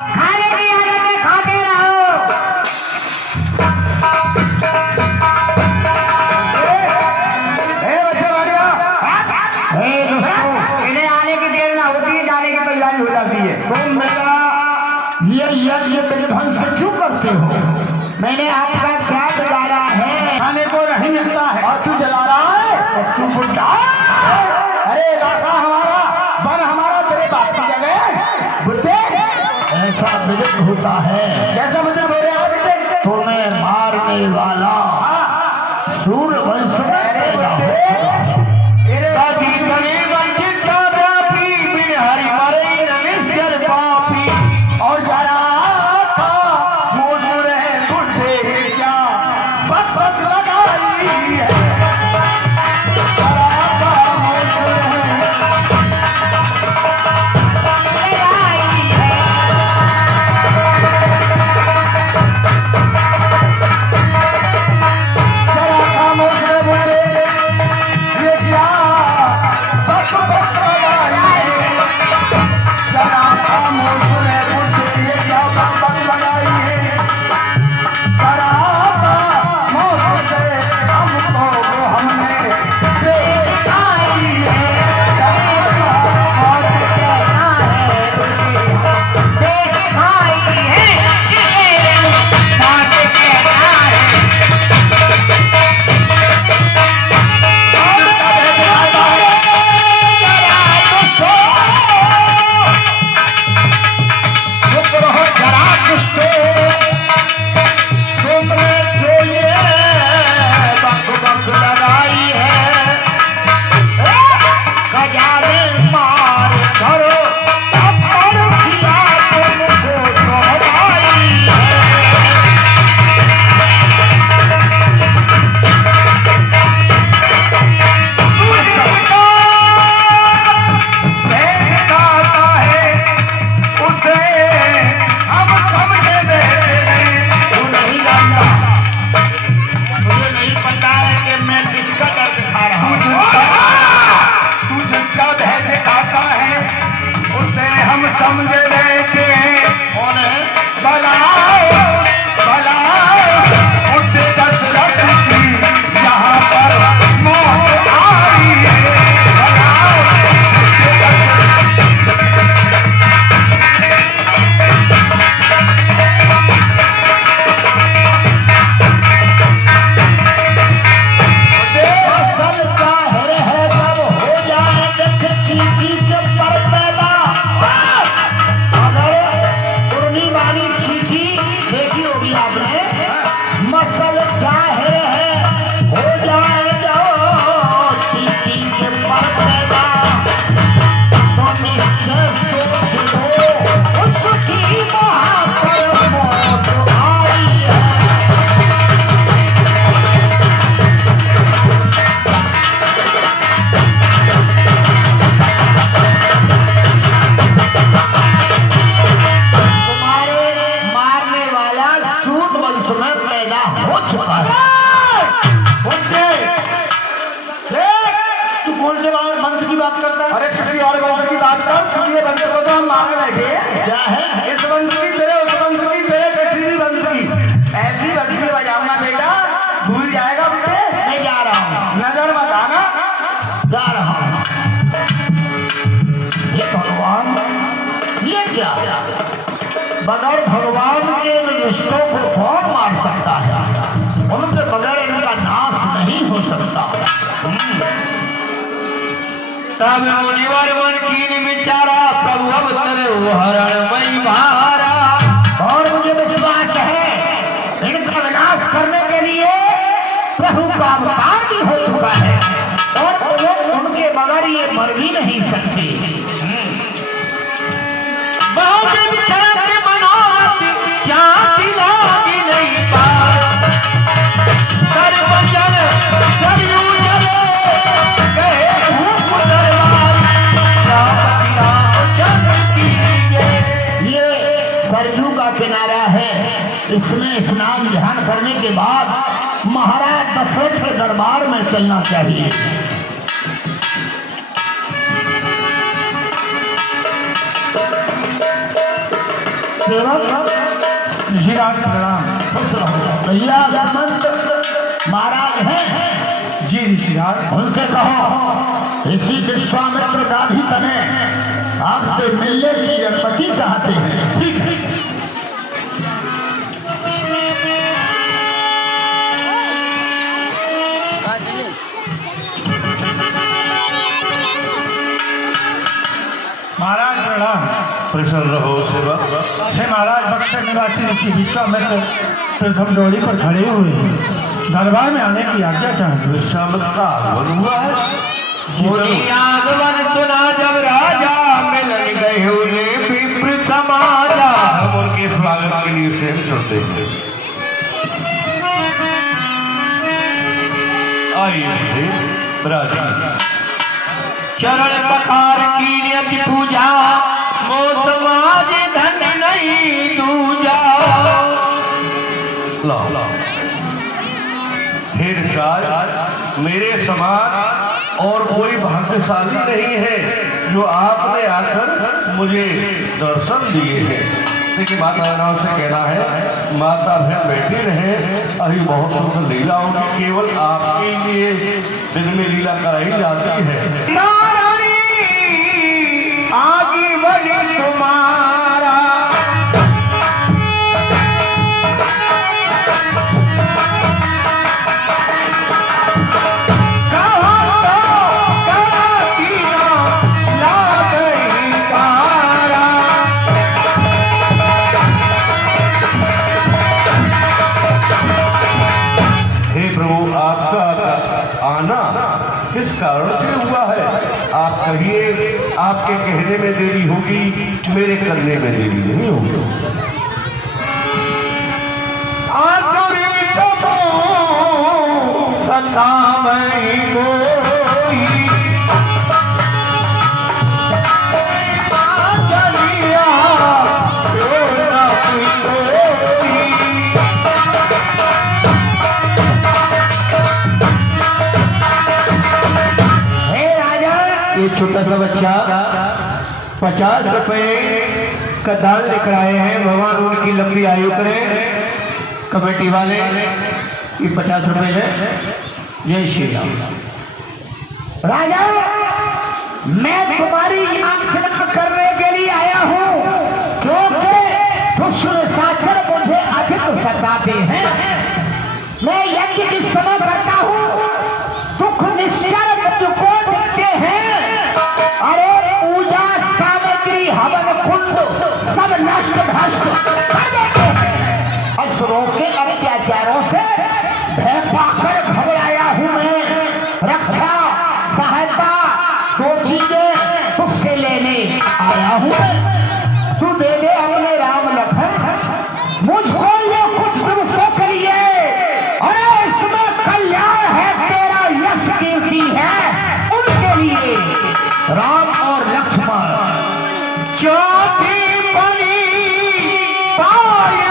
खाने की आदत है, खाते रहो। इन्हें आने की देर ना होती है, जाने की तैयारी हो जाती है। तुम मेरा ये बिजभंस क्यों करते हो? मैंने आपका क्या बिगाड़ा है? खाने को नहीं मिलता है और तू जला रहा है। तू बुढ़ा, अरे इलाका हमारा, वन हमारा, तेरे बाप की जगह। बुढ़े, ऐसा विदित होता है। कैसा मतलब हो रहा है बेटे? तुम्हें मारने वाला सूर्यवंश में पैदा होगा। और जरा बगैर भगवान के रिश्तों को कौन मार सकता है? उनके बगैर इनका नाश नहीं हो सकता। तब मुनिवर मन कीन विचारा, प्रभु अवतर हरण मई भारा। और मुझे विश्वास है इनका विनाश करने के लिए प्रभु का अवतार भी हो चुका है और उनके बगैर ये मर भी नहीं सकते। सरयू का किनारा है, इसमें स्नान ध्यान करने के बाद महाराज दशरथ के दरबार में चलना चाहिए। सेवक ऋषिराज प्रणाम। भैया सामंत महाराज हैं जी ऋषिराज, उनसे कहो ऋषि विश्वामित्र गाधी तने आपसे मिलने की अनुमति चाहते हैं। ठीक है। महाराज प्रणाम। प्रसन्न रहो सेवक। हे महाराज, बक्सर निवासी ऋषि विश्वामित्र प्रथम डोली पर खड़े हुए हैं, दरबार में आने की आज्ञा चाहते। विश्वामित्र का आगमन हुआ है। मुनि आगमन सुना जब राजा मिलन गए उन्हें विप्र समाजा। हम उनके स्वागत के लिए सेम चलते थे। आइए राजा, चरण पखार की नियति पूजा, मोह समाज धन नहीं दूजा। लो फिर शायद मेरे समान और कोई भाग्यशाली नहीं है जो आपने आकर मुझे दर्शन दिए हैं। देखिए माता राम से कहना है, माता बहन बैठी रहे, अभी बहुत सुंदर लीला होगी, केवल आपके लिए दिन में लीला कराई जाती है। आगे बढ़े तुम्हारा किस कारण से हुआ है आप कहिए। आपके कहने में देरी होगी, मेरे करने में देरी नहीं होगी। छोटा सा बच्चा 50 रुपए का दान लेकर आए हैं। भगवान उनकी लंबी आयु करें। कमेटी वाले ये 50 रुपए है। जय श्री राम। राजा, मैं तुम्हारी याचना करने के लिए आया हूँ, क्योंकि दुष्ट शासक मुझे अधिक सताते हैं। मैं यज्ञ की समय करता हूँ, दुख निश्चर मुझको दिखते हैं। अरे पूजा सामग्री हवन कुंड सब नष्ट भ्रष्ट कर देते हैं। असुरों के अत्याचारों से भय पाकर घबराया हूँ मैं। रक्षा सहायता दो चीजें तुझसे लेने आया हूँ मैं। तू दे दे अपने राम लखन मुझको ये कुछ दिवसों के लिए। अरे इसमें कल्याण है, तेरा यश कीर्ति है उनके लिए। राम और लक्ष्मण चौथी बनी पाए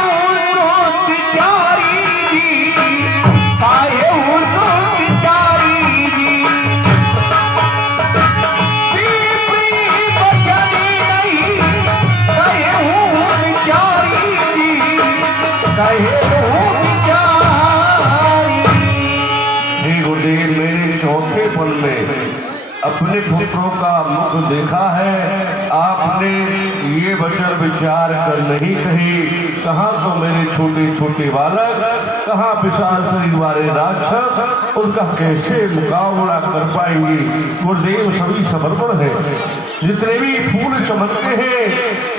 बिचारी जी, पाए बिचारी जी। पीपी बचनी नहीं कहे बिचारी जी, कहे बिचारी। श्री गुरुदेव, मेरे चौथे पल में अपने पुत्रों का मुख देखा है। आपने ये वचन विचार कर नहीं कही। कहाँ तो मेरे छोटे छोटे बालक, कहाँ विशाल शरीर वाले राक्षस, उनका कैसे मुकाबला कर पाएंगे। गुरुदेव सभी समर्पण है, जितने भी फूल चमकते हैं,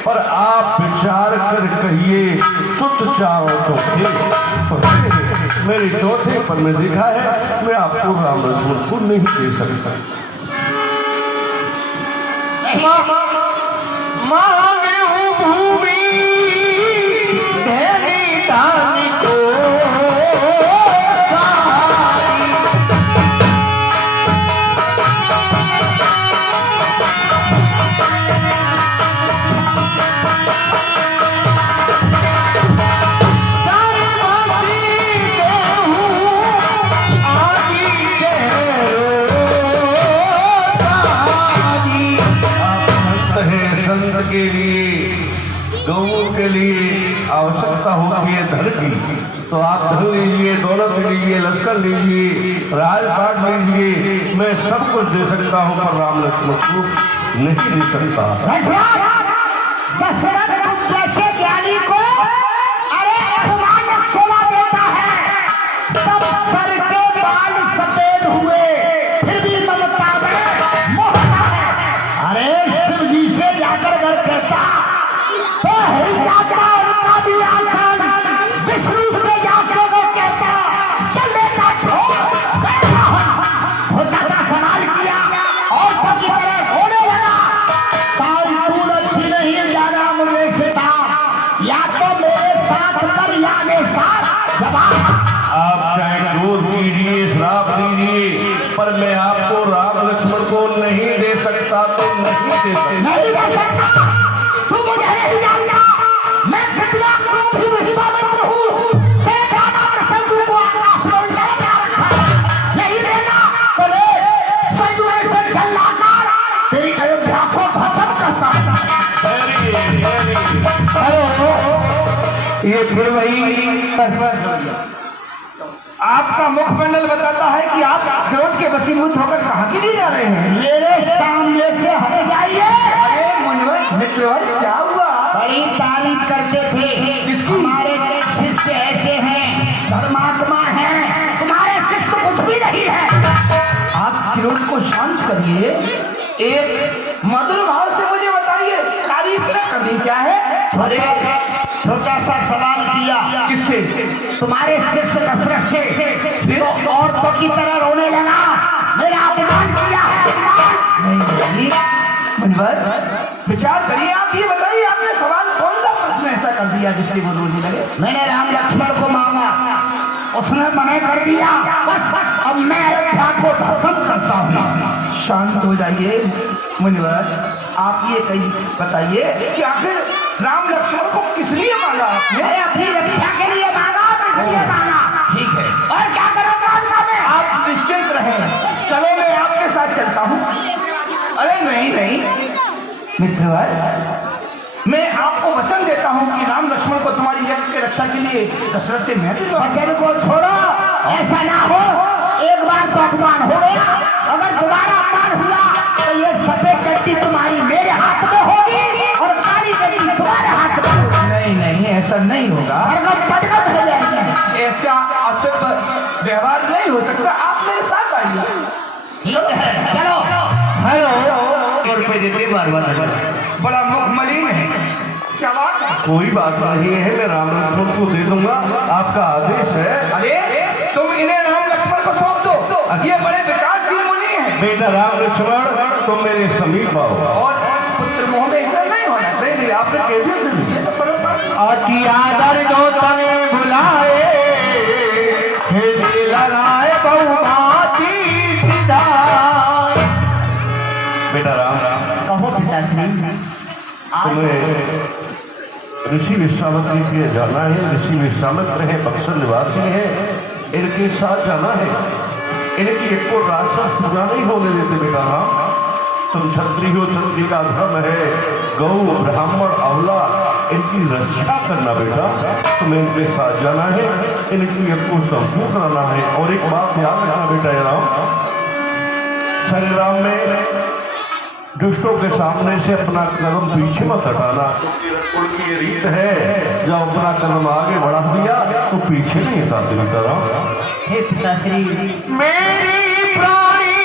पर आप विचार कर कहिए सुत चाव चौथे। मेरे चौथे पल में देखा है, मैं आपको राम लक्ष्मण को नहीं दे सकता। मांगे हूँ भूमि धनी दानी को के लिए 2 लिए आवश्यकता होती है धन की, तो आप धन लीजिए, दौलत लीजिए, लश्कर लीजिए, राजपाट लीजिए, मैं सब कुछ दे सकता हूँ, पर राम लक्ष्मण को नहीं दे सकता। दशरथ जैसे ज्ञानी को अरे भगवान छोड़ा देता है, सब सर के बाल सफेद हुए फिर भी ममता में मोहता है। अरे शिव जी से जाकर घर कहता तो हिल जाता उनका भी आसान, विष्णु से जाकर वो कहता चल देता होता का सवाल किया और सबकी तरह होने लगा। तूल अच्छी नहीं जाना मुझे सीता, या तो मेरे साथ कर या मेरे साथ जवाब। आप चाहे क्रोध कीजिए, श्राप दीजिए, पर मैं आपको राम लक्ष्मण को नहीं दे सकता, तो नहीं दे सकता। नहीं दे सकता, तू मुझे नहीं जानता, मैं कितना क्रोधी विश्वामित्र हूँ, तेरे दादा और संतु को आकाश में उल्टा रखा है। नहीं देना तो ले संतु से जलाकर तेरी अयोध्या को भस्म करता। ये फिर वही आपका मुखमंडल बताता है कि आप क्रोध के वशीभूत होकर कहाँ के लिए जा रहे हैं? मेरे सामने से हट जाइए। अरे मुनिवर मित्र क्या हुआ? बड़ी तारीफ करते थे, हमारे शिष्य ऐसे हैं, धर्मात्मा हैं, तुम्हारे शिष्य कुछ भी नहीं है। आप क्रोध को शांत करिए, एक मधुर भाव से मुझे बताइए तारीफ करनी क्या है? अरे छोटा सा सवाल किया, किससे? तुम्हारे शिष्य दशरथ से, तो औरतों की तरह रोने लगा, मेरा अपमान किया है, अपमान। नहीं मुनिवर विचार करिए, आप ये बताइए आपने सवाल कौन सा प्रश्न ऐसा कर दिया जिससे वो रोने लगे? मैंने राम लक्ष्मण को मांगा, उसने मना कर दिया, बस अब मैं अयोध्या को भस्म करता हूँ। शांत हो जाइए मुनिवर, आप ये कहीं बताइए कि आखिर राम लक्ष्मण को किस लिए मांगा आपने? मैंने अपनी रक्षा के लिए मांगा, इसलिए मांगा। ठीक है, और क्या करूँगा उनका मैं? आप निश्चिंत रहें, चलो मैं आपके साथ चलता हूँ। अरे नहीं मित्रवर, मैं आपको वचन देता हूँ कि राम लक्ष्मण को तुम्हारी यज्ञ की रक्षा के लिए दशरथ से मैं वचन को छोड़ो, ऐसा ना हो, एक बार तो अपमान हो गया, अगर दोबारा अपमान हुआ तो ये सफेद गड्डी तुम्हारी मेरे हाथ में होगी और काली गड्डी तुम्हारे हाथ में होगी। नहीं ऐसा नहीं होगा, पटकम हो जाएगी। ऐसा असभ्य व्यवहार नहीं हो सकता, आप मेरे साथ आइए। ठीक है, चलो। हेलो, रुपये देते बार बड़ा मुख मलिन है, क्या बात? कोई बात नहीं है, मैं राम लक्ष्मण को दे दूंगा, आपका आदेश है। अरे तुम इन्हें राम लक्ष्मण को सौंप दो, ये बड़े विचारशील मुनि हैं। बेटा राम लक्ष्मण तुम मेरे समीप आओ। और पुत्र मोह में इतना नहीं होना चाहिए, आपने कह दिया ये तो परंपरा। अति आदर जो तने बुलाए, हे दिलराए बहुभांति सिधाए। बेटा राम कहो पिताश्री, तुम्हें ऋषि विश्वामित्र के जाना है। ऋषि विश्वामित्र है, बक्सर निवासी है, इनके साथ जाना है। इनकी एक को राक्षस पूरा नहीं होने देते। बेटा राम, तुम क्षत्रिय हो, क्षत्रिय का धर्म है गौ ब्राह्मण अवला इनकी रक्षा करना। बेटा तुम्हें इनके साथ जाना है, इनकी एक को संपूर्ण कराना है। और एक बात याद रखना बेटा राम, संग्राम में दुष्टों के सामने से अपना कदम पीछे मत हटाना। रसकुल की ये रीत है, जब अपना कदम आगे बढ़ा दिया तो पीछे नहीं हटाते बेटा राम। हे पिताश्री, मेरी प्राणी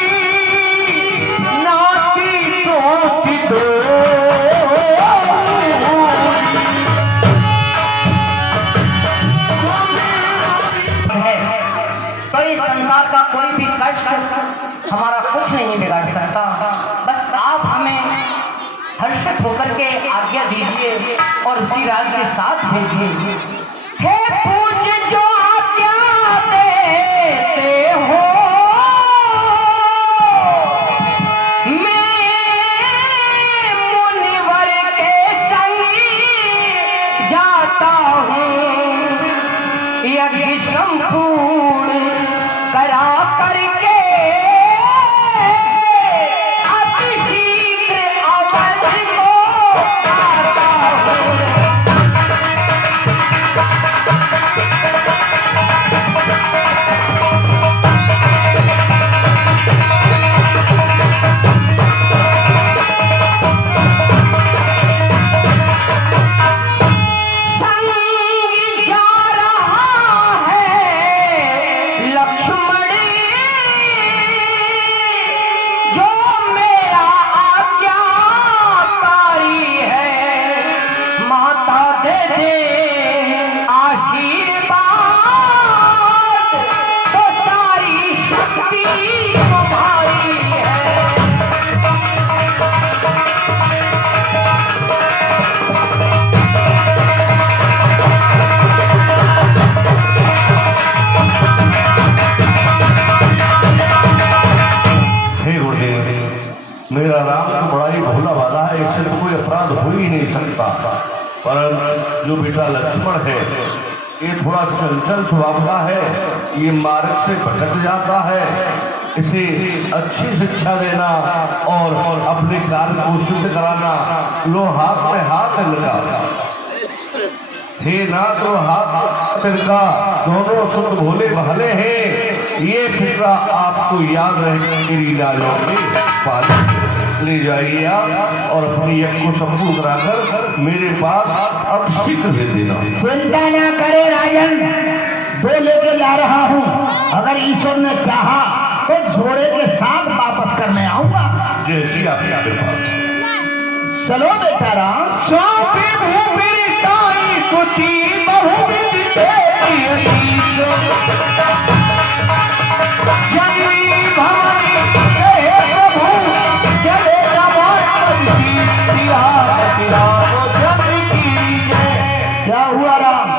नाती तोती दो, तो इस संसार का कोई भी कष्ट हमारा कुछ नहीं बिगाड़ सकता। बस आप हमें हर्षित होकर के आज्ञा दीजिए और उसी राज के साथ भेजिए। हे पूज्य जो आज्ञा देते हो, मैं मुनिवर के संग जाता हूँ, यज्ञ संपूर्ण करा करके अति शीघ्र अवध को आता हूँ। दे आशीर्वाद तो सारी शक्ति तुम्हारी है। हे गुरुदेव, मेरा राम तो बड़ा ही भोला भाला है, इससे तो कोई अपराध हो ही नहीं सकता। पर जो बेटा लक्ष्मण है ये थोड़ा चंचल स्वभाव का है, ये मार्ग से भटक जाता है। इसे अच्छी शिक्षा देना और अपने कार्य को शुद्ध कराना, लो हाथ में हाथ लगा। हे नाथ लो हाथ तिलका, दोनों शुद्ध भोले भाले हैं। ये फिक्रा आपको याद रहे मेरी लाजों में पाले ले जाइए आप और अपनी यज्ञ को संपूर्ण कराकर मेरे पास अब शीघ्र दे देना। चिंता ना करे राजन, 2 लेके जा रहा हूँ। अगर ईश्वर ने चाहा तो झोड़े के साथ वापस करने आऊंगा। जैसी आपके पास चलो बेटा राम। स्वामी भूमि ताई कुची बहुविधि देती जननी भवानी हे प्रभु चले क्या हुआ राम?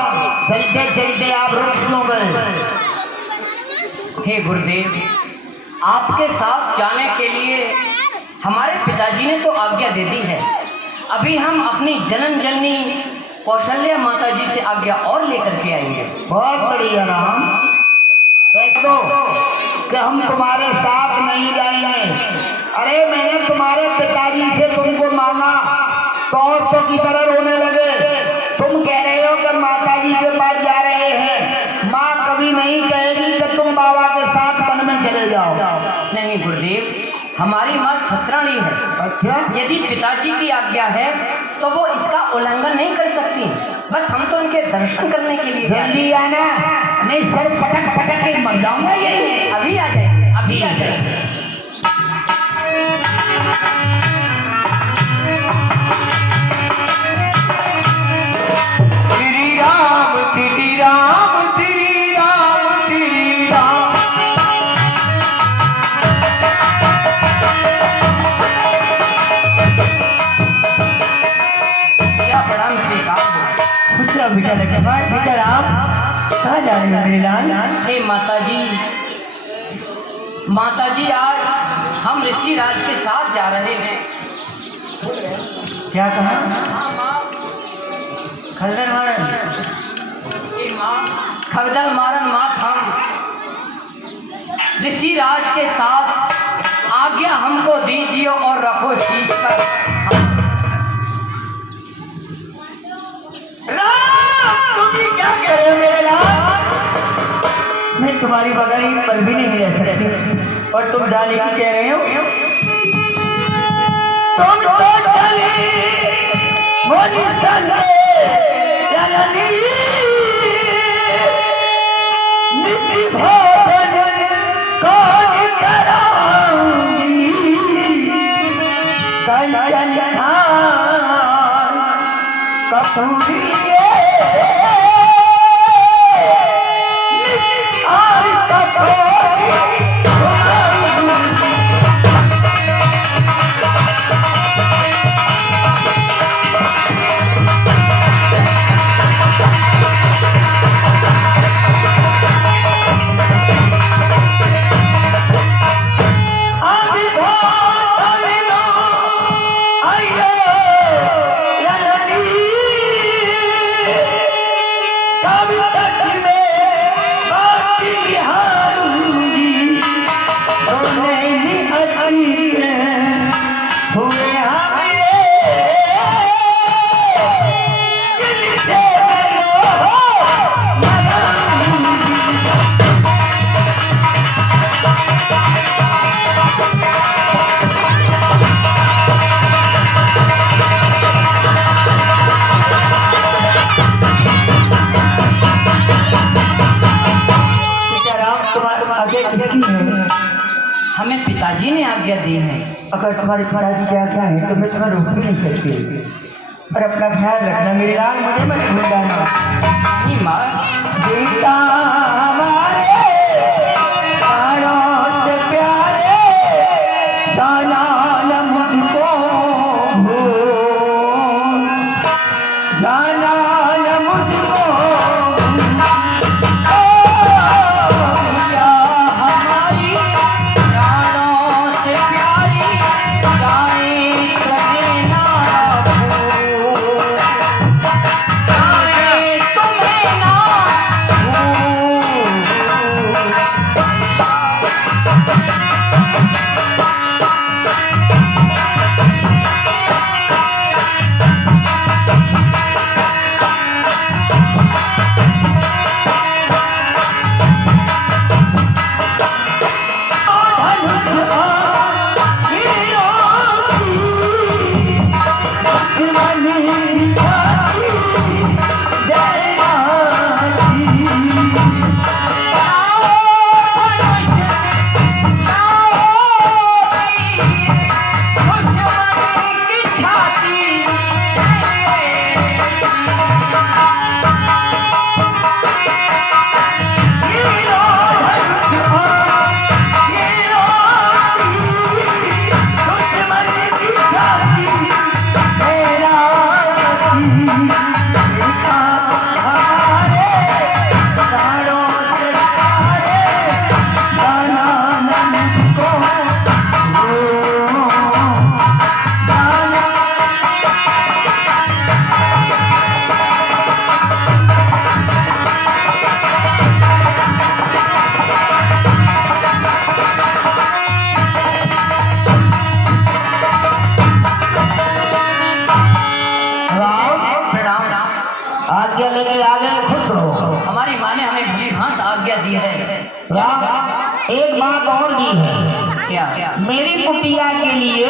चलते चलते आप रुक क्यों गए? हे गुरुदेव, आपके साथ जाने के लिए हमारे पिताजी ने तो आज्ञा दे दी है। अभी हम अपनी जन्म जननी कौशल्या माता जी से आज्ञा और लेकर के आएंगे। बहुत बढ़िया राम। देखो कि हम तुम्हारे साथ नहीं जाएंगे। अरे मैंने तुम्हारे पिताजी से तुमको मांगा तो औरतों की तरह रोने लगे। तुम कह रहे हो कि माता जी के पास जा रहे हैं। माँ कभी नहीं कहेगी कि तुम बाबा के साथ वन में चले जाओ। नहीं गुरुदेव, हमारी माँ छत्राणी है। अच्छा, यदि पिताजी की आज्ञा है तो वो इसका उल्लंघन नहीं कर सकती। बस हम तो उनके दर्शन करने के लिए जल्दी आना, नहीं सर पटक पटक के मर जाऊंगा। यही है, अभी आ जाएंगे, अभी आ जाएंगे। श्री राम श्री राम श्री राम श्री राम। क्या प्रणाम स्वीकार हो। बेटा लक्ष्मण, बेटा राम, कहाँ जा रहे हो मेरे लाल? हे माताजी आज हम ऋषि राज के साथ जा रहे हैं। क्या कहा? खलदल मारन हे माँ, खलदल मारन माँ हम ऋषि राज के साथ आज्ञा हमको दीजिए और रखो शीश पर। तुम ये क्या कह रहे हो मेरे लाल? मैं तुम्हारी बगल में पल भी नहीं रह सकती और तुम जाने की कह रहे हो? तुम तो चली मोदी संगे जननी निधि भोजन कौन कराऊंगी कंचन धाम कपूरी हमें पिताजी ने आज्ञा दी है। अगर तुम्हारे पिताजी की आज्ञा है तो मैं तुम्हें रोक भी नहीं सकती। और अपना ख्याल रखना मेरी रान, मुझे मत भूल जाना। नहीं माँ, बेटा हमारे प्राणों से प्यारे, जाना न मुझको भूल, जाना न मुझको भैया हमारी प्राणों से प्यारी, जाए कभी ना भूल, जाए तुम्हें ना भूल। आज्ञा लेके आ गए, खुश रहो। हमारी माँ ने हमें भली भांत आज्ञा दी है। राम, एक बात और दी है, क्या? मेरी कुटिया के लिए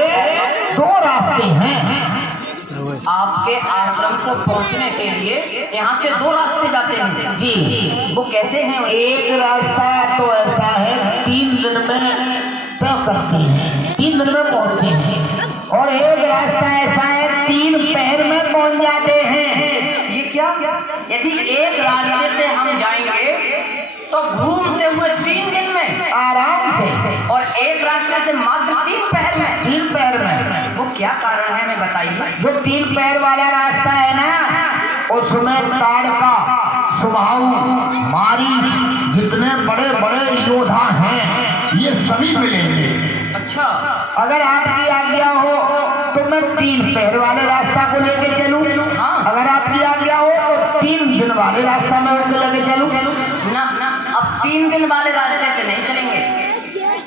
2 रास्ते हैं। आपके आश्रम को पहुंचने के लिए यहाँ से 2 रास्ते जाते हैं। जी, वो कैसे हैं? एक रास्ता तो ऐसा है 3 दिन में तय करते हैं, 3 दिन में पहुंचते हैं, और एक रास्ता ऐसा है 3 पहर में पहुंच जाते हैं। ये क्या? यदि एक रास्ते से हम जाएंगे तो घूमते हुए 3 दिन में, आराम से, और एक रास्ते से मात्र 3 पहर में। 3 पहर में। वो क्या कारण है, हमें बताइए। जो 3 पैर वाला रास्ता है ना, उसमें ताड़का, सुबाहु, मारीच, जितने बड़े बड़े योद्धा हैं, ये सभी मिलेंगे। अच्छा, अगर आपकी आज्ञा हो तो मैं 3 पैर वाले रास्ता को लेके चलूं। हाँ। अगर आपकी आज्ञा हो तो 3 दिन वाले रास्ता में उनसे लेके चलूं। ना, अब 3 दिन वाले रास्ते से नहीं चलेंगे,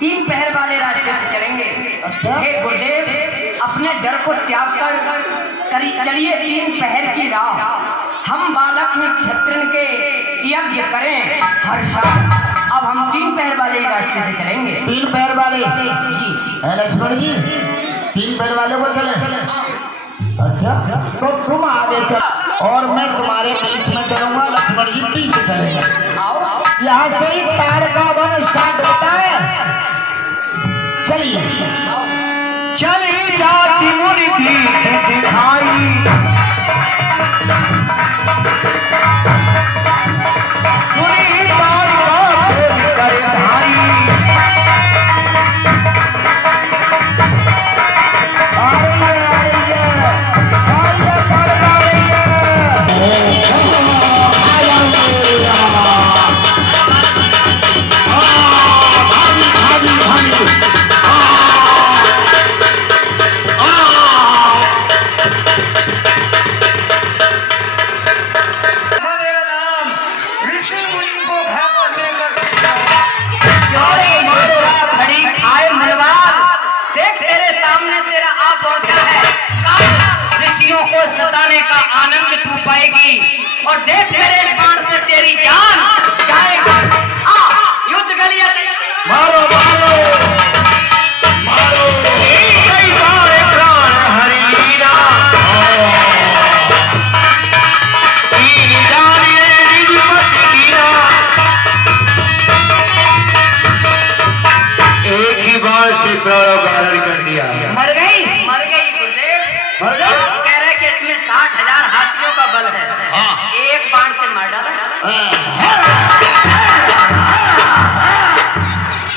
3 पहर वाले रास्ते से चलेंगे। अच्छा। हे गुरुदेव, अपने डर को त्याग कर चलिए 3 पहर की राह। हम बालक में क्षत्रिय के यज्ञ करें हर शाम। अब हम 3 पहर वाले ही रास्ते से चलेंगे। 3 पैर वाले जी। है लक्ष्मण जी, 3 पैर वाले को चले। अच्छा, तो तुम आगे चलो और मैं तुम्हारे बीच में चलूंगा, लक्ष्मण जी पीछे चलेंगे। आओ। यहाँ से ही ताड़का वन स्टार्ट होता है। चलिए। चली जाती मुनि दीप दिखाई, मुनि ताड़का कर धाई, को सताने का आनंद तू पाएगी, और देख मेरे बाण से तेरी जान जाएगी। युद्ध गलिया मारो मारो मारो, कई बार प्राण हरिया, तीन जाने निज मत गिरा, एक ही बार से प्राण धारण कर दिया। मर गई गुरुदेव, मर गई। कह रहे कि इसमें 60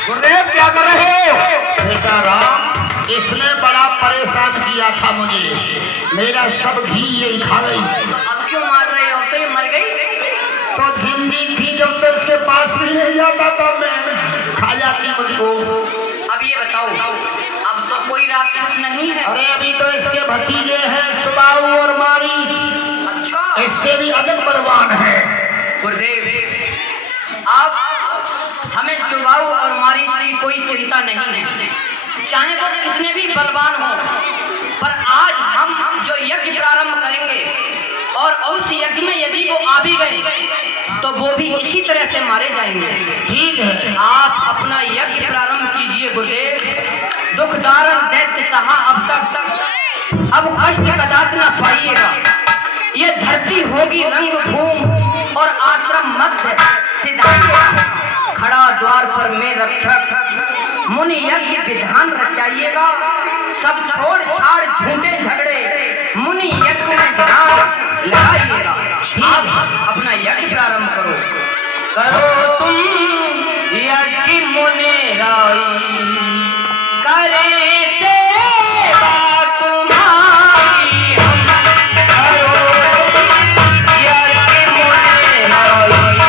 गुरुदेव क्या कर रहे हो? बेटा राम, इसने बड़ा परेशान किया था मुझे, मेरा सब घी यही खा गई। अब क्यों मार रहे हो? तो ये मर गई। तो जिंदगी थी जब तो इसके पास भी नहीं जाता था, मैं खा जाती मुझको। अब ये बताओ, अब तो कोई राक्षस नहीं है। अरे अभी तो इसके भतीजे हैं सुबाहु और मारीच, अच्छा इससे भी अधिक बलवान है। गुरुदेव, आप हमें सुबाहु और मारीच की कोई चिंता नहीं है, चाहे वो कितने भी बलवान हो, पर आज हम जो यज्ञ प्रारंभ करेंगे और उस यज्ञ में यदि वो आ भी गए तो वो भी इसी तरह से मारे जाएंगे। ठीक है, आप अपना यज्ञ प्रारंभ कीजिए गुरुदेव। दुख दारण दैत्य सहा अब तक अब कष्ट कदाच न पाइएगा। ये धरती होगी रंग भूम और आश्रम मध्य सिद्धांत खड़ा द्वार पर में रक्षक। मुनि यज्ञ विधान रचाइएगा, सब छोड़ छाड़ झूठे झगड़े मुनि यज्ञ में ध्यान लगाइएगा। आप अपना यज्ञ प्रारंभ करो। करो तुम यज्ञ मुनि राई, करे सेवा तुम्हारी हम। करो यज्ञ मुनि राई।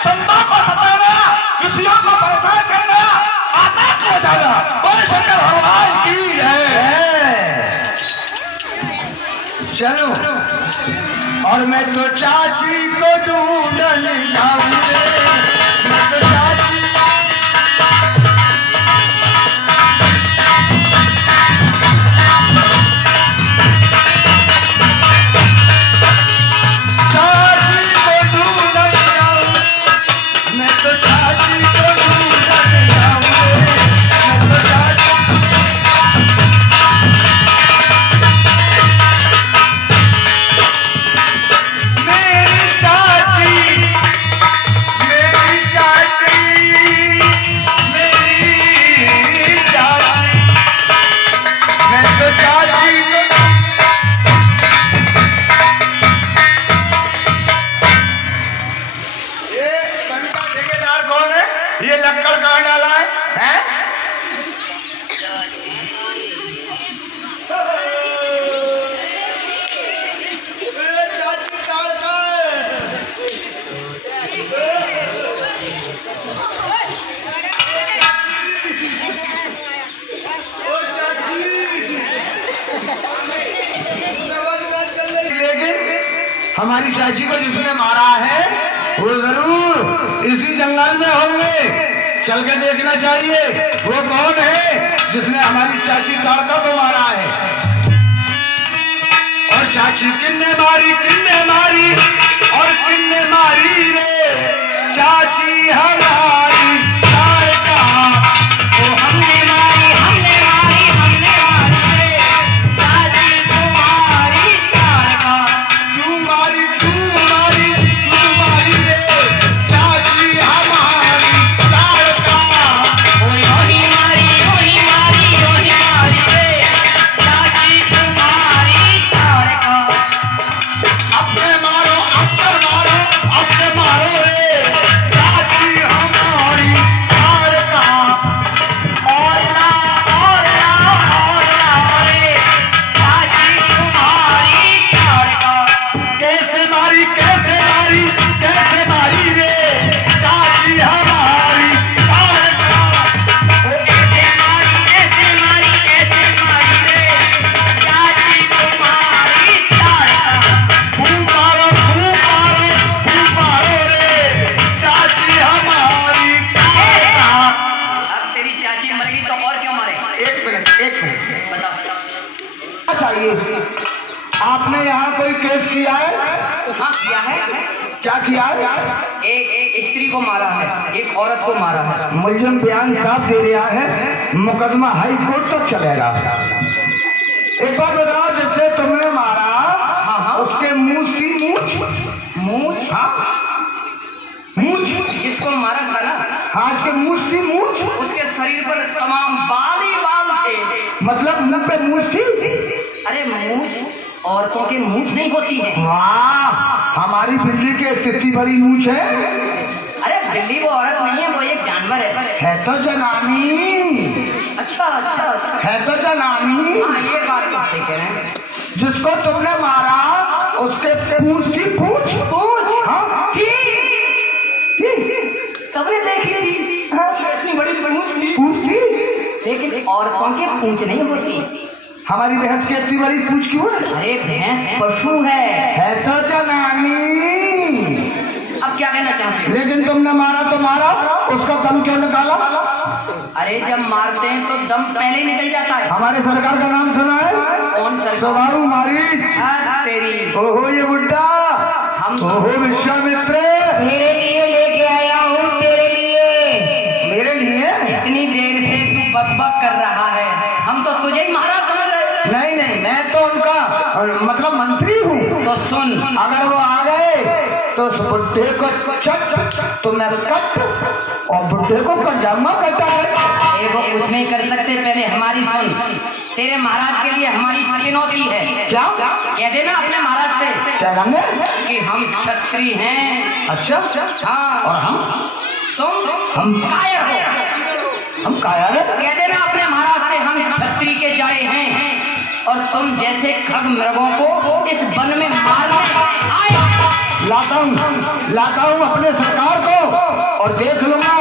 संतों को सताना, ऋषियों को परेशान करना, आकाश को बचाना, बोले शंकर भगवान की जय। चलो, और मैं तो चाची को ढूंढने जाऊंगे, मैं तो चाची मेरी लेकिन हमारी चाची को जिसने मारा है वो जरूर इसी जंगल में होंगे। चल के देखना चाहिए वो कौन है जिसने हमारी चाची काका को मारा है। और चाची किन्ने मारी और किन्ने मारी रे चाची हमारी काका। ओ हमने मारी रे चाची तुम्हारी काका। क्यों मारी रे चाची हमारी काका। ओ योनी मारी रे चाची तुम्हारी काका। अपने मारो रे चाची हमारी काका। और ला रे चाची तुम्हारी काका। कैसे मारी रे चाची हमारी काका। ओ ऐसे मारी रे चाची तुम्हारी काका। खूब मारो रे चाची हमारी काका। अब तेरी चाची मर गई तो और क्यों मारे? एक मिनट बताओ। चाहिए आपने यहाँ कोई केस किया है? हाँ किया है। क्या किया है? एक स्त्री को मारा है, एक औरत को मारा है। मुलजिम बयान साफ दे रहा है, मुकदमा हाई कोर्ट तक चलेगा। एक बात बताओ, जिससे तुमने मारा हाँ। उसके मूछ की मूछ जिसको मारा था ना, हाँ उसके मूछ की मूछ उसके शरीर पर तमाम बाल ही बाल थे। मतलब मुंह पे मूछ थी। अरे मूछ औरतों के मूछ नहीं होती है। वाह, हमारी बिल्ली के कितनी बड़ी मूछ है। अरे बिल्ली वो औरत नहीं है, वो एक जानवर है। तो जनानी। अच्छा है तो जनानी। हाँ ये बात तो सही कह रहे हैं। जिसको तुमने मारा उसके पूंछ की पूंछ हाँ थी सबने देखी थी। हाँ, इतनी बड़ी पूंछ थी। लेकिन औरतों के पूंछ नहीं होती। हमारी भैंस की इतनी बड़ी पूंछ क्यों है? अरे भैंस पशु है तो जनानी। अब क्या कहना चाहते हो? लेकिन तुमने मारा तो मारा, उसका दम क्यों निकाला? अरे जब मारते हैं तो दम पहले ही निकल जाता है। हमारे सरकार का नाम सुना है? कौन सरकार? सदारू मारी। तेरी ओहो ये बुड्ढा, ओहो विश्वामित्र, मेरे लिए लेके आया हूँ, तेरे लिए। मेरे लिए? इतनी देर से तू बकबक कर रहा है, हम तो तुझे ही महाराज समझ रहे थे। नहीं, मैं तो उनका मतलब मंत्री हूँ। तो सुन, अगर वो आ गए तो उस बुड्ढे को चट तो मैं कट और बुड्ढे को पजामा कटा है। वो कुछ नहीं कर सकते। पहले हमारी सुन। तेरे महाराज के लिए हमारी चुनौती है। क्या? कह देना अपने महाराज से क्या करने? कि हम क्षत्रिय हैं। अच्छा हाँ, और हम कायर हो। हम कायर है? कह देना अपने महाराज से हम क्षत्रिय के जाए हैं और तुम जैसे खग मृगों को इस वन में मारने आए। लाता हूँ अपने सरकार को और देख लूंगा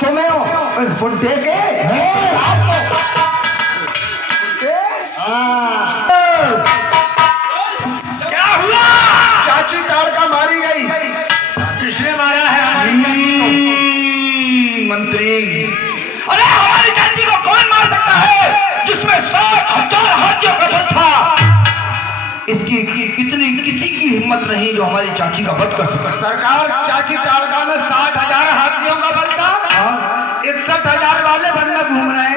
तुम्हें इस बुड्ढे के क्या हुआ? चाची ताड़का मारी गई। किसने मारा है? मंत्री। अरे हमारी चाची को कौन मार सकता है जिसमें 60,000 हाथियों का बल था? इसकी किसी की हिम्मत नहीं जो हमारी चाची का वध कर सके। सरकार, चाची ताड़का में 60,000 हाथियों का बल था, 61,000 वाले वन में घूम रहे हैं।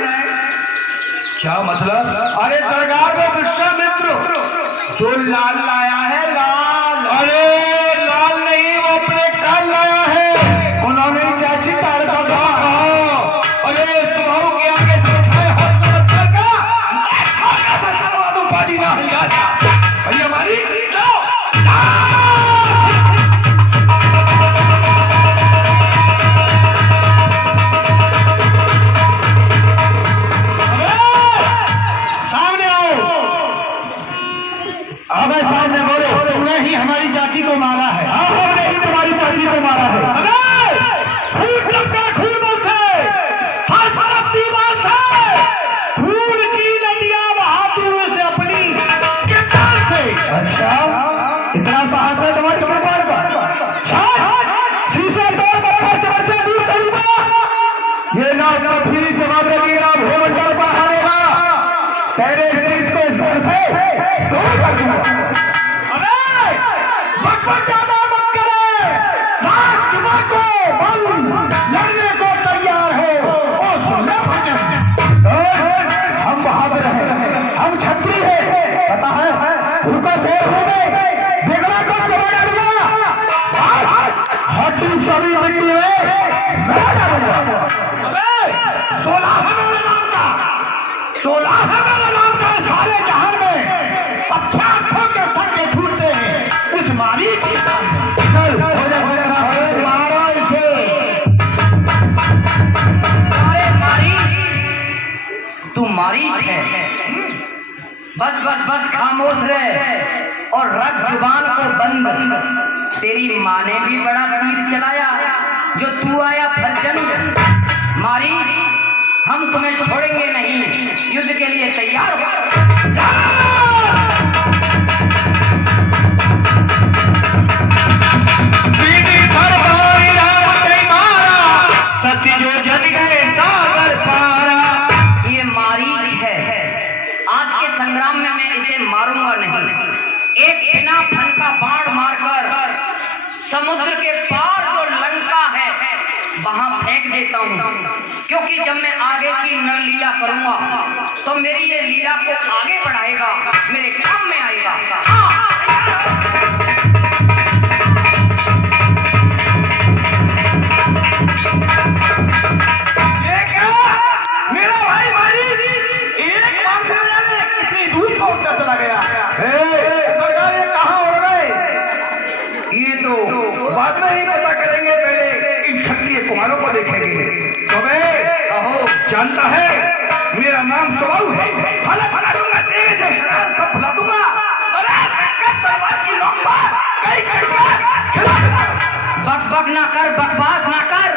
क्या मतलब? अरे सरकार वो विश्वामित्र जो लाल लाया है, लाल। अरे लाल नहीं, वो अपने काल लाया है। उन्होंने चाची ताड़का कहा। अरे सुबह के आगे से बाजी ना भैया हमारी सामने आओ। अब सामने बोलो, तुमने ही हमारी चाची को मारा है। हाँ, हमने ही तुम्हारी चाची को मारा है। हर तरफ दीवार से खून की नदियां बहाती हुई से अपनी इतना साहस है तुम्हारे कपाल पर? शीशे तोड़ कर पांच बच्चे दूर करूंगा। ये ना कभी जवाब देगी ना भूमंडल पर हारेगा। तेरे शीश को इस घर से दूर कर दूंगा। अरे बकबक ज्यादा मत करे। रात जुमा को बंद लड़ने को तैयार हो। ओ सुन ले हम बहादुर हैं, हम छत्री हैं, पता है उनका शेर हो गए बिगड़ा को चला डालूंगा। हड्डी सभी मिट्टी में मैं डालूंगा। 16 है मेरे नाम का, 16 है मेरे नाम का। सारे जहान में 50 आंखों के फटके फूटते हैं इस मारी के सामने। चल मारो इसे। अरे मारी, तू मारीच है। बस बस बस खामोश रहे और रख जुबान को बंद। तेरी माँ ने भी बड़ा तीर चलाया जो तू आया फज्जन। मारी, हम तुम्हें छोड़ेंगे नहीं, युद्ध के लिए तैयार हो। ये मारीच है। आज के संग्राम में मैं इसे मारूंगा नहीं। एक बिना फन का बाण मारकर समुद्र के पार जो लंका है वहां फेंक देता हूं, क्योंकि जब मैं आगे की नर लीला करूंगा तो मेरी ये लीला को आगे बढ़ाएगा, मेरे काम में आएगा। मेरा भाई मारी एक बार से जाने कितनी दूर पहुंचता चला गया। सरकार ये कहाँ हो गए? ये तो बाद में ही पता करेंगे, पहले इन क्षत्रिय कुमारों को देखेंगे। कहो जानता है मेरा नाम सुबाऊ है। फला फला दूंगा, तेरे से शराब सब फुला दूंगा। अरे तलवार की नोक पर कई बक बक ना कर, बकवास ना कर।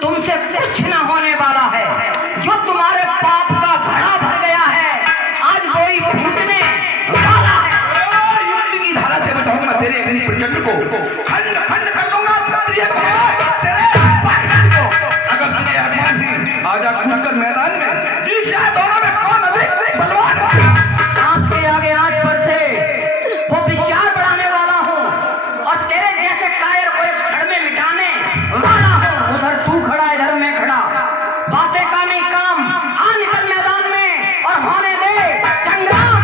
तुमसे कुछ ना होने वाला है। जो तुम्हारे पाप का घड़ा भर गया है आज वही फूटने वाला है। युक्ति की धारा से बचाऊंगा तेरे अग्नि प्रचंड को, खंड खंड कर दूंगा क्षत्रिय को, तेरे पाषाण को। अगर तुझे अभिमान है आजा कूद कर मैदान में। ईशा दोनों में कौन अधिक बलवान है? सांप के आगे आंच पर से वो विचार बढ़ाने वाला हूँ और तेरे जैसे कायर को एक क्षण में मिटाने वाला हूँ। उधर तू खड़ा, इधर मैं खड़ा। बातें का नहीं काम, आ निकल मैदान में और होने दे संग्राम।